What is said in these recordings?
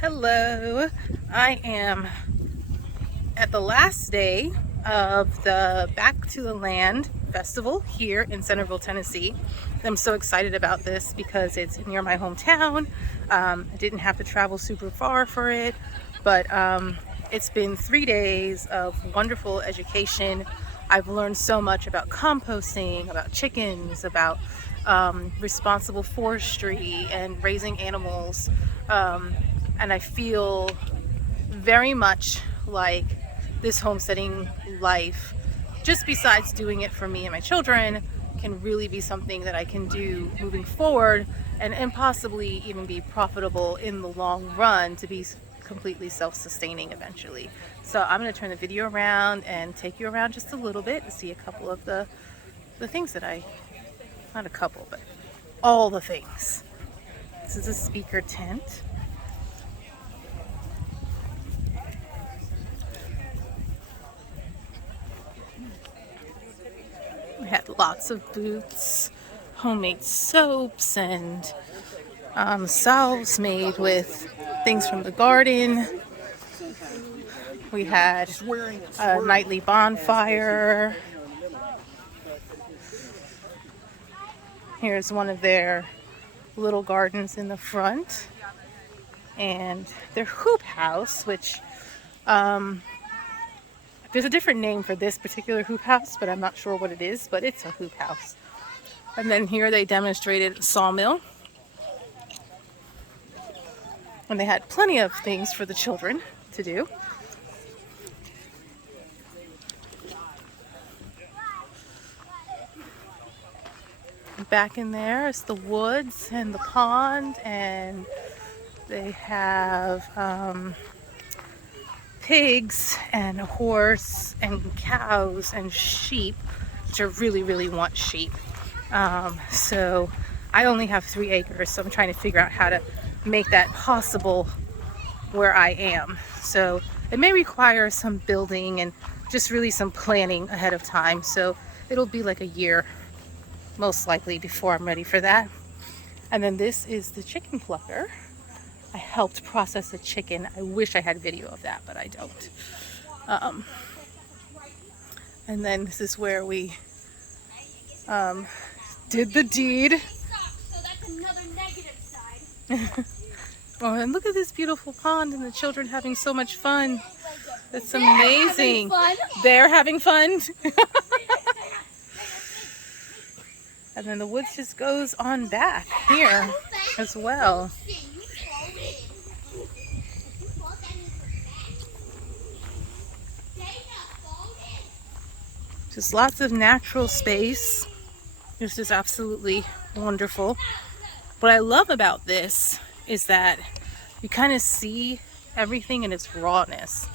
Hello, I am at the last day of the Back to the Land Festival here in Centerville, Tennessee. I'm so excited about this because it's near my hometown. I didn't have to travel super far for it, but it's been 3 days of wonderful education. I've learned so much about composting, about chickens, about responsible forestry and raising animals. And I feel very much like this homesteading life, just besides doing it for me and my children, can really be something that I can do moving forward and possibly even be profitable in the long run to be completely self-sustaining eventually. So I'm going to turn the video around and take you around just a little bit to see a couple of the things that not a couple, but all the things. This is a speaker tent. We had lots of boots, homemade soaps, and salves made with things from the garden. We had a nightly bonfire. Here's one of their little gardens in the front. And their hoop house, which there's a different name for this particular hoop house, but I'm not sure what it is, but it's a hoop house. And then here they demonstrated a sawmill. And they had plenty of things for the children to do. Back in there is the woods and the pond, and they have pigs and a horse and cows and sheep, which I really want sheep. So I only have 3 acres, so I'm trying to figure out how to make that possible where I am. So it may require some building and just really some planning ahead of time. So it'll be like a year, most likely, before I'm ready for that. And then this is the chicken plucker. I helped process a chicken. I wish I had video of that, but I don't. And then this is where we did the deed. So that's another negative side. Oh, and look at this beautiful pond and the children having so much fun. It's amazing. They're having fun. And then the woods just goes on back here as well. Just lots of natural space. It's just absolutely wonderful. What I love about this is that you kind of see everything in its rawness.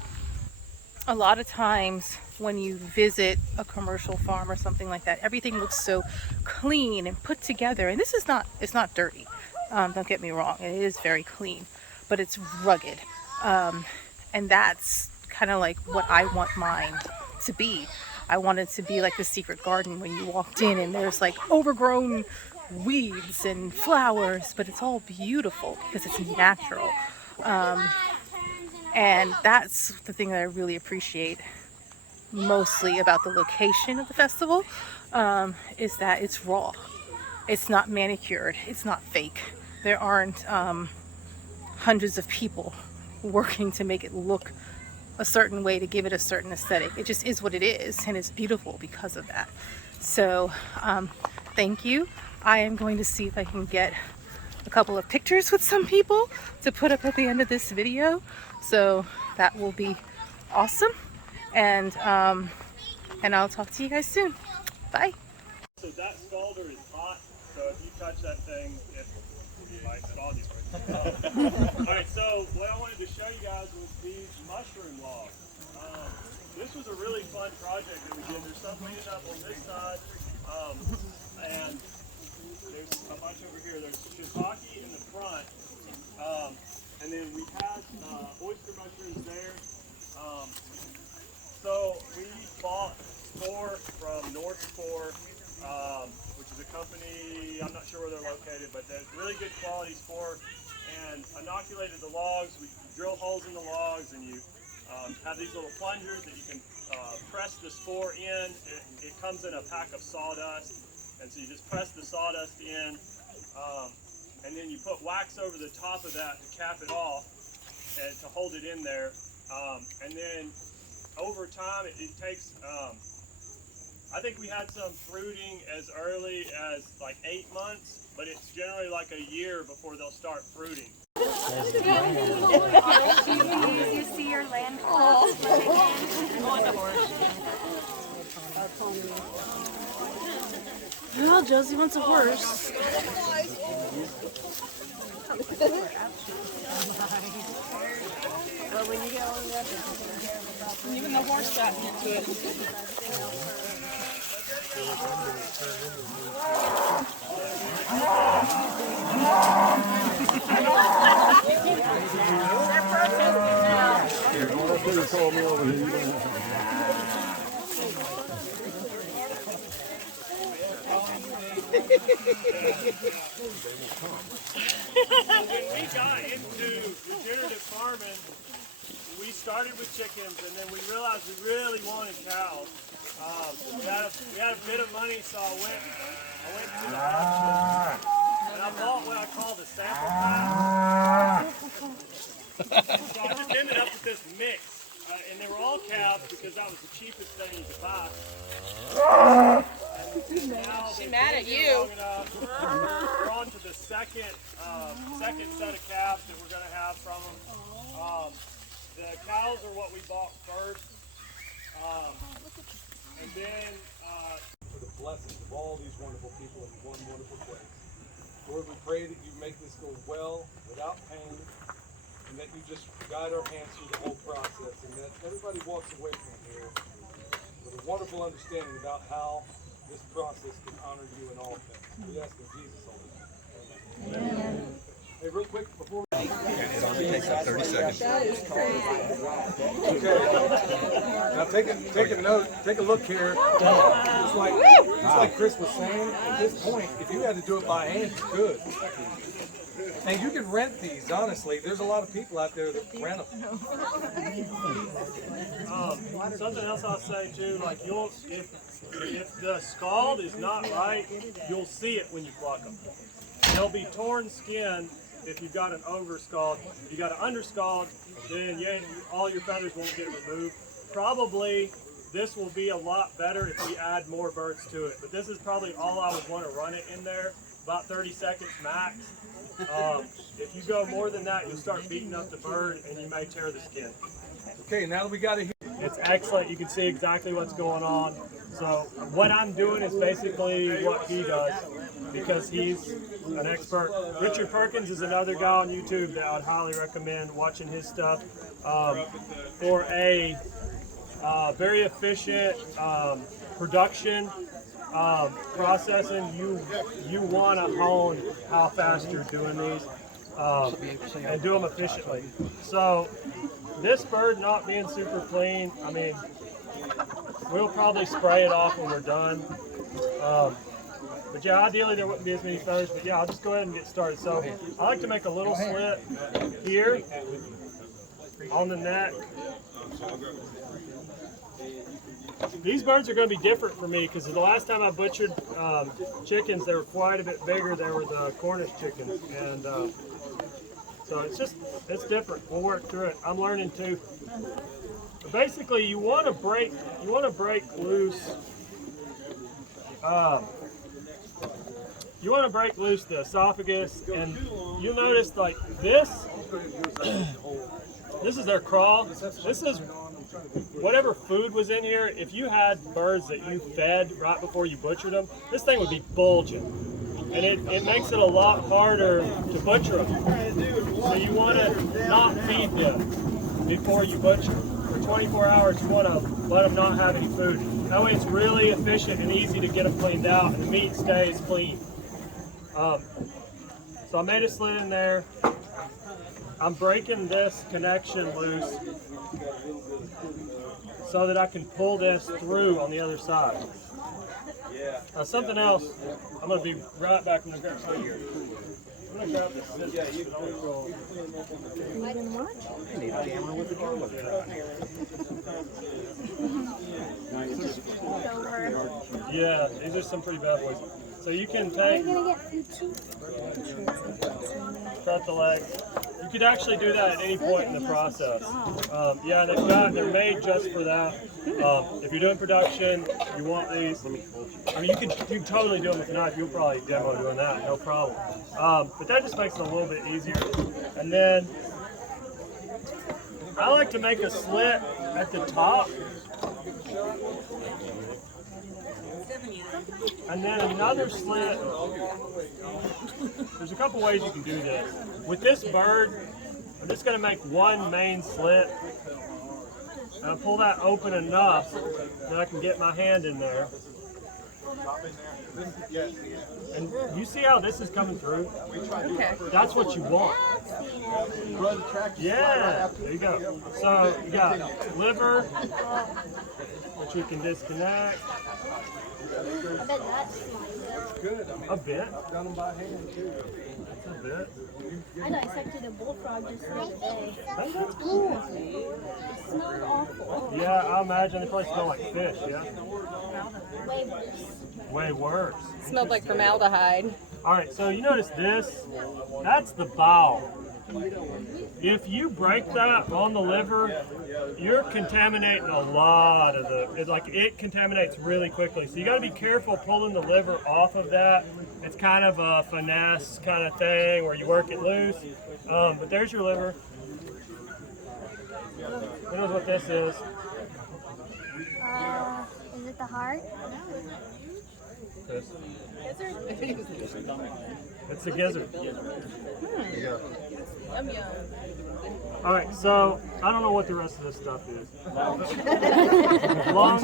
A lot of times when you visit a commercial farm or something like that, everything looks so clean and put together. And this is not, it's not dirty. Don't get me wrong, it is very clean, but it's rugged. And that's kind of like what I want mine to be. I want it to be like the secret garden when you walked in and there's like overgrown weeds and flowers, but it's all beautiful because it's natural. And that's the thing that I really appreciate mostly about the location of the festival, is that it's raw. It's not manicured. It's not fake. There aren't hundreds of people working to make it look a certain way to give it a certain aesthetic. It just is what it is, and it's beautiful because of that. So thank you. I am going to see if I can get a couple of pictures with some people to put up at the end of this video, so that will be awesome. And I'll talk to you guys soon. Bye. So that scalder is hot, so if you touch that thing, it might scald you. Alright, so what I wanted to show you guys was these mushroom logs. This was a really fun project that we did. There's some leading up on this side, and there's a bunch over here. There's shiitake in the front, and then we had oyster mushrooms there. So we bought Spore from North Spore, which is a company, I'm not sure where they're located, but they're really good quality Spore. and inoculated the logs. We drill holes in the logs, and you have these little plungers that you can press the spore in. It comes in a pack of sawdust, and so you just press the sawdust in, and then you put wax over the top of that to cap it off and to hold it in there. And then over time, it takes, I think we had some fruiting as early as like 8 months, but it's generally like a year before they'll start fruiting. You see your land Well, Josie wants a horse. Well, when you get on that, Even the horse got into it. When we got into regenerative farming, we started with chickens, and then we realized we really wanted cows. We had a bit of money, so I went to the auction, and I bought what I call the sample pack. So I just ended up with this mix, and they were all calves because that was the cheapest thing you could buy. She's mad at you. We're on to the second set of calves that we're going to have from them. The cows are what we bought first, and then for the blessings of all these wonderful people in one wonderful place. Lord, we pray that you make this go well, without pain, and that you just guide our hands through the whole process, and that everybody walks away from here with a wonderful understanding about how this process can honor you in all things. We ask in Jesus' holy name. Amen. Hey, real quick, before we... It only takes up 30 seconds. Okay. Now take a note, take a look here. It's like Chris was saying, at this point, if you had to do it by hand, you could. And you can rent these, honestly. There's a lot of people out there that rent them. something else I'll say too, like if the scald is not right, you'll see it when you pluck them. There'll be torn skin if you've got an over scald. If you got an under scald, then all your feathers won't get removed. Probably this will be a lot better if we add more birds to it, but this is probably all I would want to run it in there, about 30 seconds max. If you go more than that, you'll start beating up the bird and you may tear the skin. Okay, now that we got it here. It's excellent. You can see exactly what's going on. So what I'm doing is basically what he does because he's an expert. Richard Perkins is another guy on YouTube that I'd highly recommend watching his stuff. For a very efficient production processing, you want to hone how fast you're doing these and do them efficiently. So this bird not being super clean, I mean, we'll probably spray it off when we're done. But yeah, ideally there wouldn't be as many feathers, but yeah, I'll just go ahead and get started. So I like to make a little slit here on the neck. These birds are going to be different for me because the last time I butchered chickens, they were quite a bit bigger. They were the Cornish chickens, and so it's different. We'll work through it. I'm learning too. But basically, you want to break loose. You want to break loose the esophagus, and you'll notice like this. This is their craw. This is whatever food was in here. If you had birds that you fed right before you butchered them, this thing would be bulging. And it makes it a lot harder to butcher them. So you want to not feed them before you butcher them. For 24 hours, you want to let them not have any food. That way it's really efficient and easy to get them cleaned out and the meat stays clean. So I made a slit in there. I'm breaking this connection loose so that I can pull this through on the other side. Now something else, I'm going to be right back in the ground right here. gonna grab the scissors. Yeah, you Yeah, these are some pretty bad boys. So you can take, cut the legs. You could actually do that at any point in the process. Yeah, they're made just for that. If you're doing production, you want these. I mean, you can totally do them with a knife. You'll probably demo doing that, no problem. But that just makes it a little bit easier. And then I like to make a slit at the top. And then another slit. There's a couple ways you can do this. With this bird, I'm just going to make one main slit. And I'll pull that open enough that I can get my hand in there. And you see how this is coming through? Okay. That's what you want. Yeah, there you go. So you got liver, which we can disconnect. I bet that's nice. good. I mean, A bit. I've done them by hand too. A bit. I dissected a bullfrog just the other day. Hey, that's cool. It smelled awful. Yeah, I imagine they probably smell like fish, yeah? Way worse. Way worse. Smelled like formaldehyde. All right, so you notice this? That's the bowel. If you break that on the liver, you're contaminating a lot of it contaminates really quickly. So you got to be careful pulling the liver off of that. It's kind of a finesse kind of thing where you work it loose. But there's your liver. Who knows what this is? Is it the heart? This. It's a gizzard. There you go. All right, so I don't know what the rest of this stuff is. Lungs.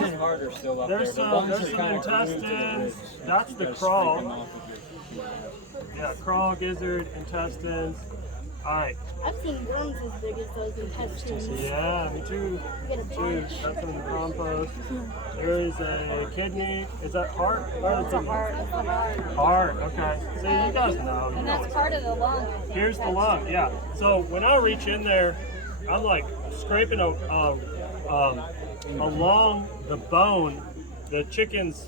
There's some intestines. That's the crawl. Yeah, crawl, gizzard, intestines. All right. I've seen worms as big as those intestines. Yeah, me too. Get a bunch. That's in the compost. There is a kidney. Is that heart? Oh, it's a heart. Heart. Okay. See, you guys know. You know That's part of the lung. I think. Here's the lung, yeah. So when I reach in there, I'm like scraping along the bone, the chicken's.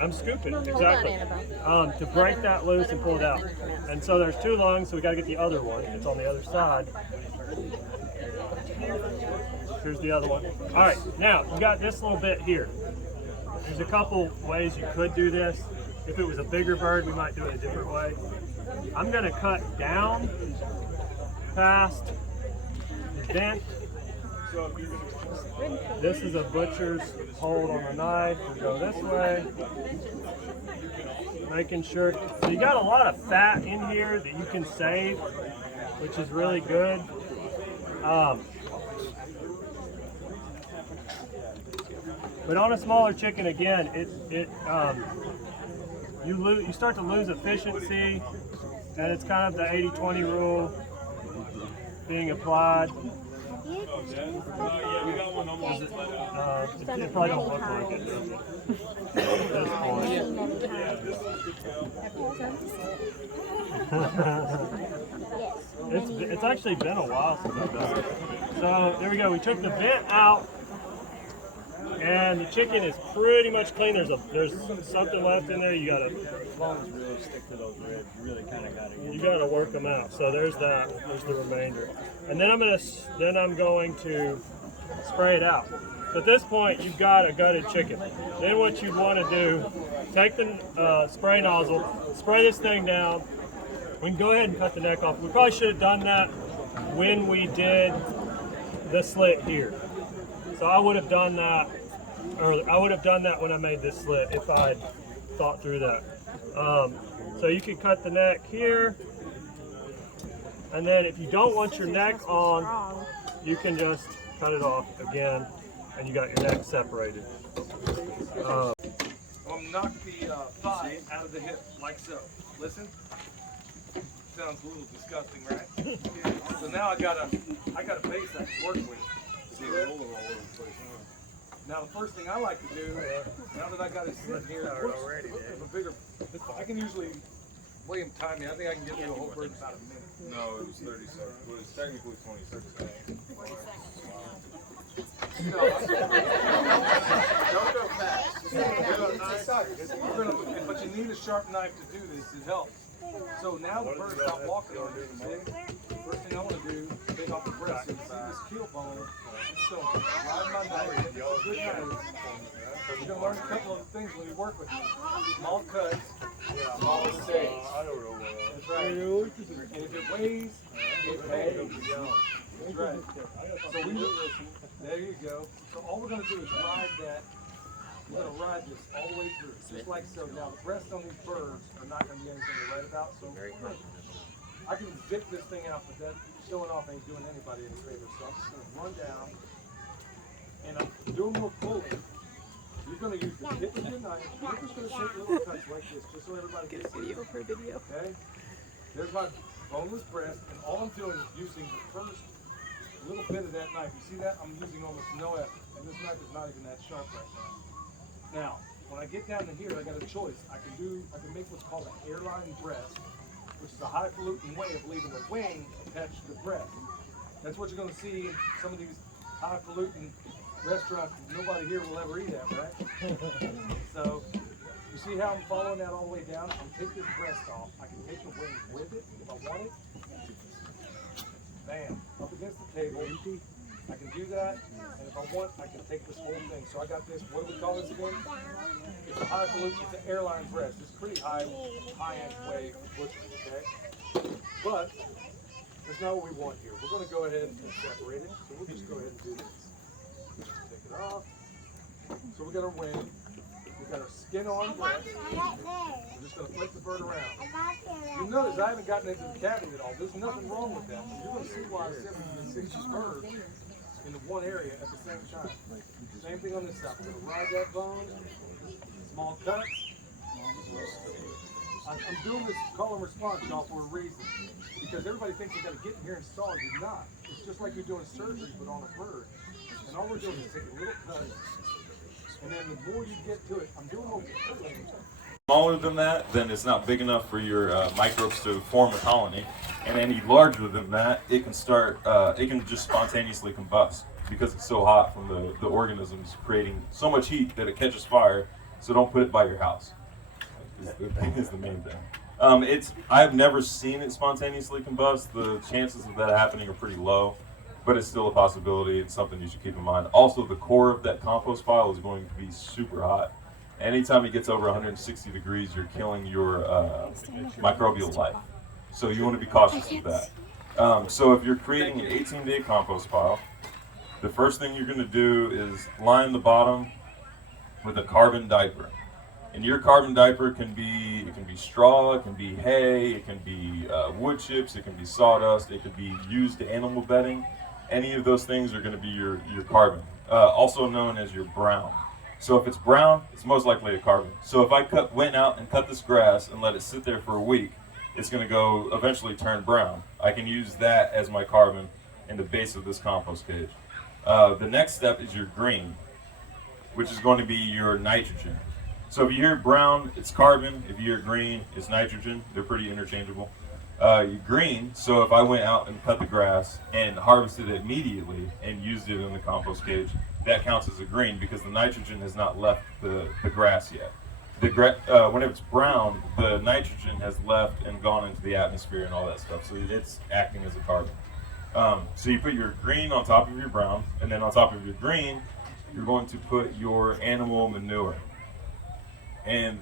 I'm scooping, exactly. To break that loose and pull it out. And so there's two lungs, so we got to get the other one. It's on the other side. Here's the other one. All right, now you got this little bit here. There's a couple ways you could do this. If it was a bigger bird, we might do it a different way. I'm gonna cut down past the dent. This is a butcher's hold on a knife. We go this way. Making sure, so you got a lot of fat in here that you can save, which is really good. But on a smaller chicken, again, you start to lose efficiency, and it's kind of the 80-20 rule being applied. It probably don't look like it, does it? At this point. It's actually been a while since I've done it. So there we go. We took the vent out, and the chicken is pretty much clean. There's something left in there. You gotta Really stick to those ribs. You really kind of got to. You gotta work them out. So there's that. There's the remainder, and then I'm going to spray it out. So at this point, you've got a gutted chicken. Then what you'd want to do, take the spray nozzle, spray this thing down. We can go ahead and cut the neck off. We probably should have done that when we did the slit here. So I would have done that, or I would have done that when I made this slit if I had thought through that. So you can cut the neck here, and then if you don't want your neck on, you can just cut it off again, and you got your neck separated. I'm gonna knock the thigh out of the hip, like so. Listen. Sounds a little disgusting, right? So now I got a base I can work with. See a roller all over the place. Now the first thing I like to do, now that I got it sitting here, a bigger, I can usually William timed me. I think I can get through a whole bird in about a minute. No, it was 30 seconds. Well, it's technically 26 seconds. No, don't go fast. But you need a sharp knife to do this. It helps. So now the bird stopped walking on it. See? First thing I want to do is take off the breast. So you see this keel bone. So ride my knife. It's a good knife. You're going to learn a couple of things when you work with me. Small cuts, small mistakes. That's right. And if it weighs, it pays. That's right. So there you go. So all we're going to do is ride that. We're going to ride this all the way through, just like so. Now the breasts on these birds are not going to be anything to write about, so I can zip this thing out, but that showing off ain't doing anybody any favor. So I'm just going to run down, and I'm doing more pulling. You're going to use the tip of your knife. You're just going to take little cuts like this, just so everybody gets video per video. Okay? There's my boneless breast, and all I'm doing is using the first little bit of that knife. You see that? I'm using almost no effort, and this knife is not even that sharp right now. Now, when I get down to here, I got a choice. I can make what's called an airline breast, which is a highfalutin way of leaving a wing attached to the breast. That's what you're going to see in some of these highfalutin restaurants. Nobody here will ever eat at, right? So, you see how I'm following that all the way down? I can take this breast off. I can take the wing with it if I want it. Bam, up against the table. I can do that, and if I want, I can take this whole thing. So I got this, what do we call this again? It's a highfalutin, it's an airline breast. It's pretty high-end way of butchering, okay? But, that's not what we want here. We're gonna go ahead and separate it, so we'll just go ahead and do this. Take it off. So we got our wing, we got our skin-on breast. We're just gonna flip the bird around. You notice I haven't gotten into the cavity at all. There's nothing wrong with that. You're gonna see why I said we can get 60 birds in the one area at the same time. Same thing on this side. We're gonna ride that bone, small cuts. I'm doing this call and response, y'all, for a reason. Because everybody thinks you gotta get in here and saw it. You're not. It's just like you're doing surgery, but on a bird. And all we're doing is taking little cuts. And then the more you get to it, I'm doing more pulling. Smaller than that, then it's not big enough for your microbes to form a colony. And any larger than that, it can start, it can just spontaneously combust because it's so hot from the organisms creating so much heat that it catches fire. So don't put it by your house. Is the main thing. I've never seen it spontaneously combust. The chances of that happening are pretty low, but it's still a possibility. It's something you should keep in mind. Also, the core of that compost pile is going to be super hot. Anytime it gets over 160 degrees, you're killing your microbial life. So you want to be cautious of that. So if you're creating an 18-day compost pile, the first thing you're going to do is line the bottom with a carbon diaper. And your carbon diaper can be straw, it can be hay, it can be wood chips, it can be sawdust, it could be used animal bedding. Any of those things are going to be your carbon, also known as your brown. So if it's brown, it's most likely a carbon. So if I went out and cut this grass and let it sit there for a week, it's going to go eventually turn brown. I can use that as my carbon in the base of this compost cage. The next step is your green, which is going to be your nitrogen. So if you hear brown, it's carbon. If you hear green, it's nitrogen. They're pretty interchangeable. Your green, so if I went out and cut the grass and harvested it immediately and used it in the compost cage, that counts as a green because the nitrogen has not left the grass yet. When it's brown, the nitrogen has left and gone into the atmosphere and all that stuff, so it's acting as a carbon. So you put your green on top of your brown, and then on top of your green, you're going to put your animal manure. And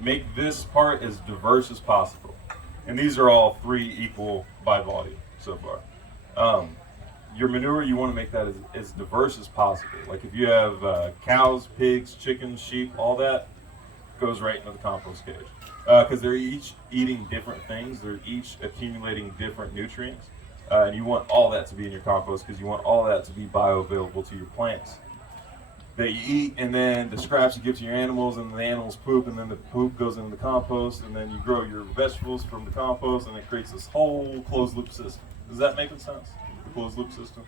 make this part as diverse as possible. And these are all 3 equal by volume so far. Your manure, you want to make that as diverse as possible. Like if you have cows, pigs, chickens, sheep, all that goes right into the compost cage. Because they're each eating different things. They're each accumulating different nutrients. And you want all that to be in your compost because you want all that to be bioavailable to your plants that you eat, and then the scraps you give to your animals, and the animals poop, and then the poop goes into the compost, and then you grow your vegetables from the compost, and it creates this whole closed loop system. Does that make sense? The closed loop system?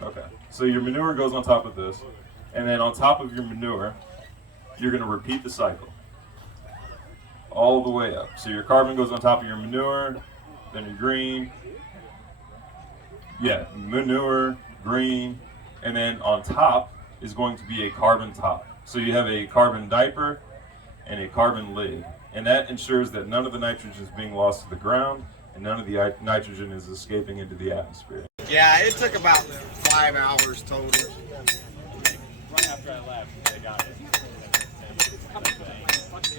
Okay. So your manure goes on top of this, and then on top of your manure, you're going to repeat the cycle. all the way up. So your carbon goes on top of your manure, then your green. Yeah, manure, green, and then on top is going to be a carbon top. So you have a carbon diaper and a carbon lid. And that ensures that none of the nitrogen is being lost to the ground and none of the nitrogen is escaping into the atmosphere. Yeah, it took about 5 hours total. Right after I left, they got it.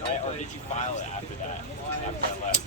Right? Or did you file it after that? After I left?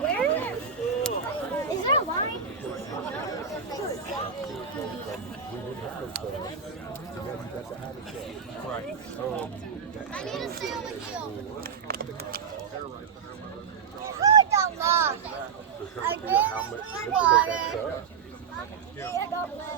Where? Is there a line? I need to stay over here. I got lost. I didn't see water. I got wet.